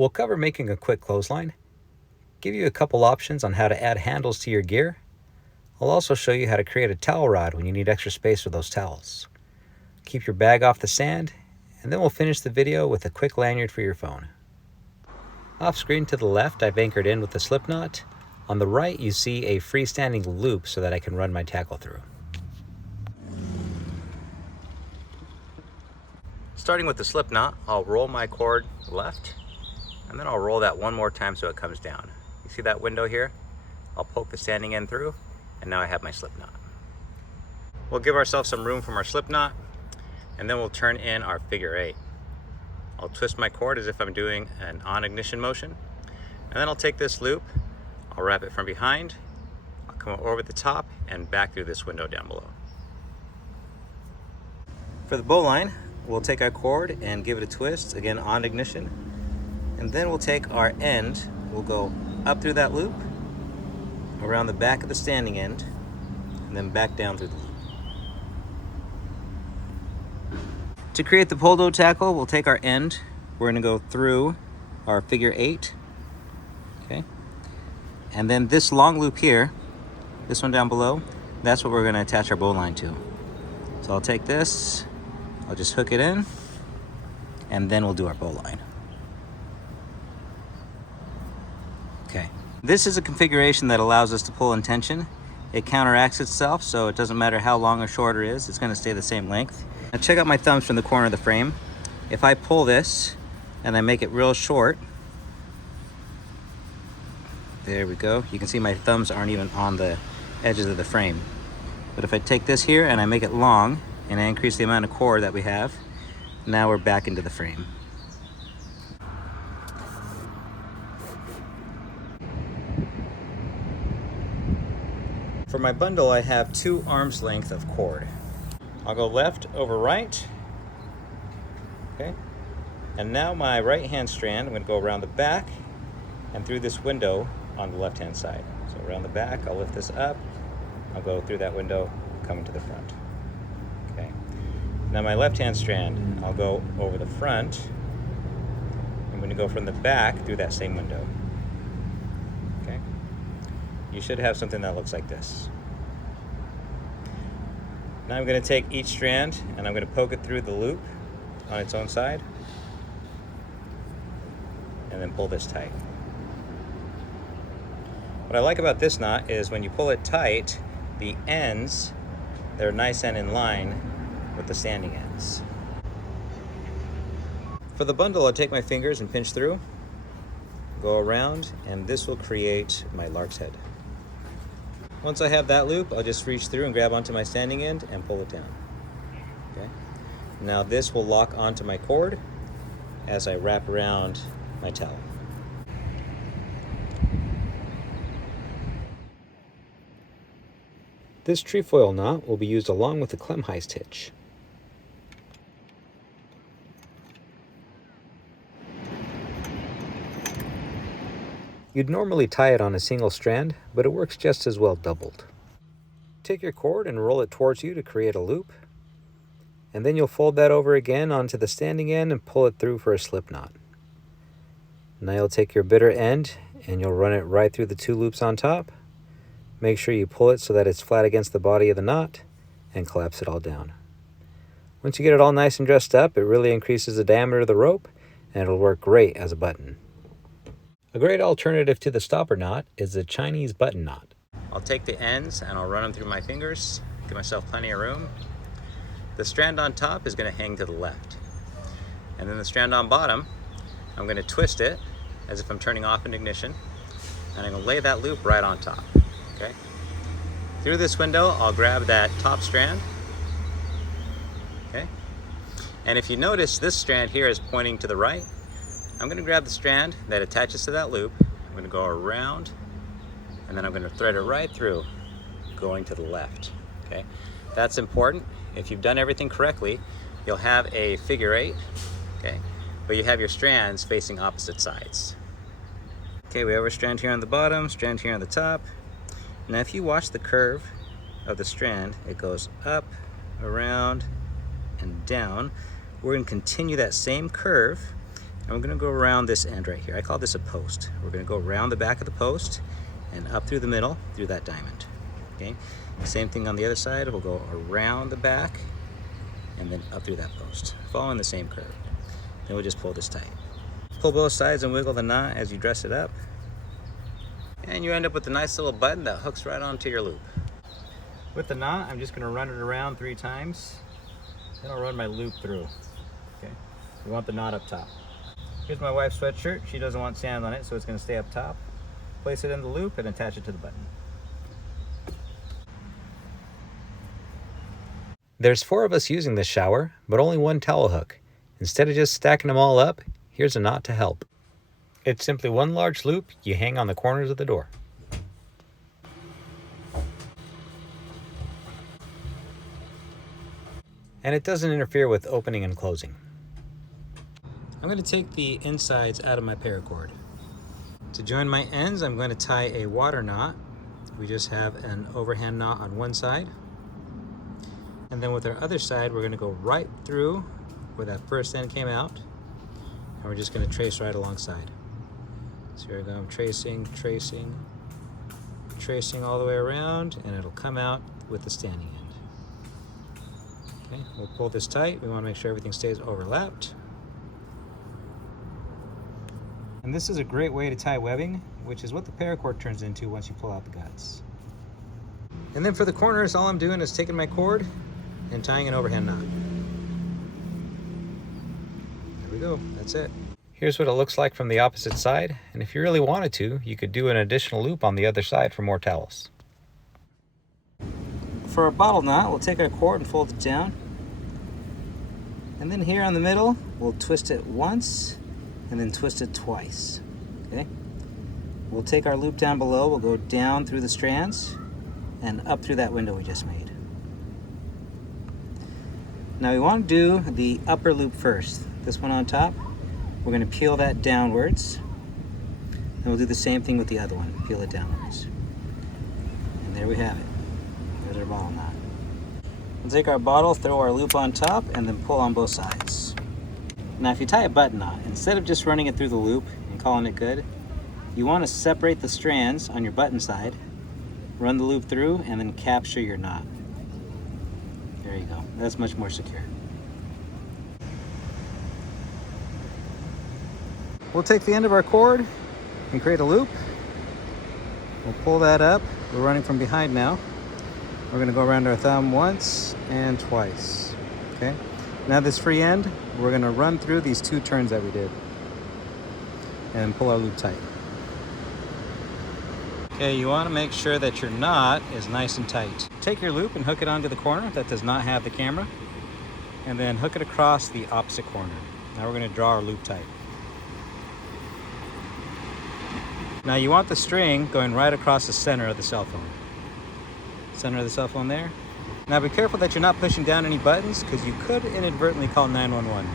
We'll cover making a quick clothesline, give you a couple options on how to add handles to your gear. I'll also show you how to create a towel rod when you need extra space for those towels. Keep your bag off the sand, and then we'll finish the video with a quick lanyard for your phone. Off screen to the left, I've anchored in with the slip knot. On the right, you see a freestanding loop so that I can run my tackle through. Starting with the slip knot, I'll roll my cord left, and then I'll roll that one more time so it comes down. You see that window here? I'll poke the standing end through, and now I have my slip knot. We'll give ourselves some room from our slip knot, and then we'll turn in our figure 8. I'll twist my cord as if I'm doing an on ignition motion, and then I'll take this loop, I'll wrap it from behind, I'll come over the top and back through this window down below. For the bowline, we'll take our cord and give it a twist, again on ignition, and then we'll take our end, we'll go up through that loop, around the back of the standing end, and then back down through the loop. To create the pole tackle, we'll take our end, we're going to go through our figure 8, okay, and then this long loop here, this one down below, that's what we're going to attach our bowline to. So I'll take this, I'll just hook it in, and then we'll do our bowline. Okay, this is a configuration that allows us to pull in tension. It counteracts itself, so it doesn't matter how long or short it is, it's going to stay the same length. Now check out my thumbs from the corner of the frame. If I pull this and I make it real short, there we go. You can see my thumbs aren't even on the edges of the frame. But if I take this here and I make it long and I increase the amount of cord that we have, now we're back into the frame. For my bundle, I have 2 arms length of cord. I'll go left over right, okay? And now my right hand strand, I'm gonna go around the back and through this window on the left hand side. So around the back, I'll lift this up, I'll go through that window, come into the front, okay? Now my left hand strand, I'll go over the front, I'm gonna go from the back through that same window, okay? You should have something that looks like this. Now I'm going to take each strand and I'm going to poke it through the loop on its own side and then pull this tight. What I like about this knot is when you pull it tight, the ends, they're nice and in line with the standing ends. For the bundle, I'll take my fingers and pinch through, go around, and this will create my lark's head. Once I have that loop, I'll just reach through and grab onto my standing end and pull it down. Okay. Now this will lock onto my cord as I wrap around my towel. This trefoil knot will be used along with the clem heist hitch. You'd normally tie it on a single strand, but it works just as well doubled. Take your cord and roll it towards you to create a loop, and then you'll fold that over again onto the standing end and pull it through for a slip knot. Now you'll take your bitter end and you'll run it right through the 2 loops on top. Make sure you pull it so that it's flat against the body of the knot and collapse it all down. Once you get it all nice and dressed up, it really increases the diameter of the rope and it'll work great as a button. A great alternative to the stopper knot is the Chinese button knot. I'll take the ends and I'll run them through my fingers, give myself plenty of room. The strand on top is going to hang to the left. And then the strand on bottom, I'm going to twist it as if I'm turning off an ignition, and I'm going to lay that loop right on top. Okay? Through this window, I'll grab that top strand. Okay? And if you notice, this strand here is pointing to the right. I'm going to grab the strand that attaches to that loop, I'm going to go around, and then I'm going to thread it right through, going to the left. Okay, that's important. If you've done everything correctly, you'll have a figure 8, okay, but you have your strands facing opposite sides. Okay, we have our strand here on the bottom, strand here on the top. Now if you watch the curve of the strand, it goes up, around, and down. We're going to continue that same curve, And we're going to go around this end right here. I call this a post. We're going to go around the back of the post and up through the middle through that diamond. Okay. Same thing on the other side. We'll go around the back and then up through that post, following the same curve. Then we'll just pull this tight. Pull both sides and wiggle the knot as you dress it up. And you end up with a nice little button that hooks right onto your loop. With the knot, I'm just going to run it around 3 times. Then I'll run my loop through. Okay. We want the knot up top. Here's my wife's sweatshirt. She doesn't want sand on it, so it's going to stay up top. Place it in the loop and attach it to the button. There's 4 of us using this shower, but only 1 towel hook. Instead of just stacking them all up, here's a knot to help. It's simply 1 large loop you hang on the corners of the door. And it doesn't interfere with opening and closing. I'm going to take the insides out of my paracord. To join my ends, I'm going to tie a water knot. We just have an overhand knot on one side. And then with our other side, we're going to go right through where that first end came out. And we're just going to trace right alongside. So here we go, I'm tracing all the way around, and it'll come out with the standing end. Okay, we'll pull this tight. We want to make sure everything stays overlapped. And this is a great way to tie webbing, which is what the paracord turns into once you pull out the guts. And then for the corners, all I'm doing is taking my cord and tying an overhand knot. There we go, that's it. Here's what it looks like from the opposite side, and if you really wanted to, you could do an additional loop on the other side for more towels. For a bottle knot, we'll take our cord and fold it down. And then here on the middle, we'll twist it once and then twist it twice. Okay? We'll take our loop down below, we'll go down through the strands and up through that window we just made. Now we want to do the upper loop first. This one on top, we're going to peel that downwards. And we'll do the same thing with the other one, peel it downwards. And there we have it. There's our bottle knot. We'll take our bottle, throw our loop on top, and then pull on both sides. Now if you tie a button knot, instead of just running it through the loop and calling it good, you want to separate the strands on your button side, run the loop through, and then capture your knot. There you go. That's much more secure. We'll take the end of our cord and create a loop. We'll pull that up. We're running from behind now. We're going to go around our thumb once and twice. Okay. Now this free end, we're going to run through these 2 turns that we did and pull our loop tight. Okay, you want to make sure that your knot is nice and tight. Take your loop and hook it onto the corner that does not have the camera, and then hook it across the opposite corner. Now we're going to draw our loop tight. Now you want the string going right across the center of the cell phone. Center of the cell phone there. Now be careful that you're not pushing down any buttons, because you could inadvertently call 911.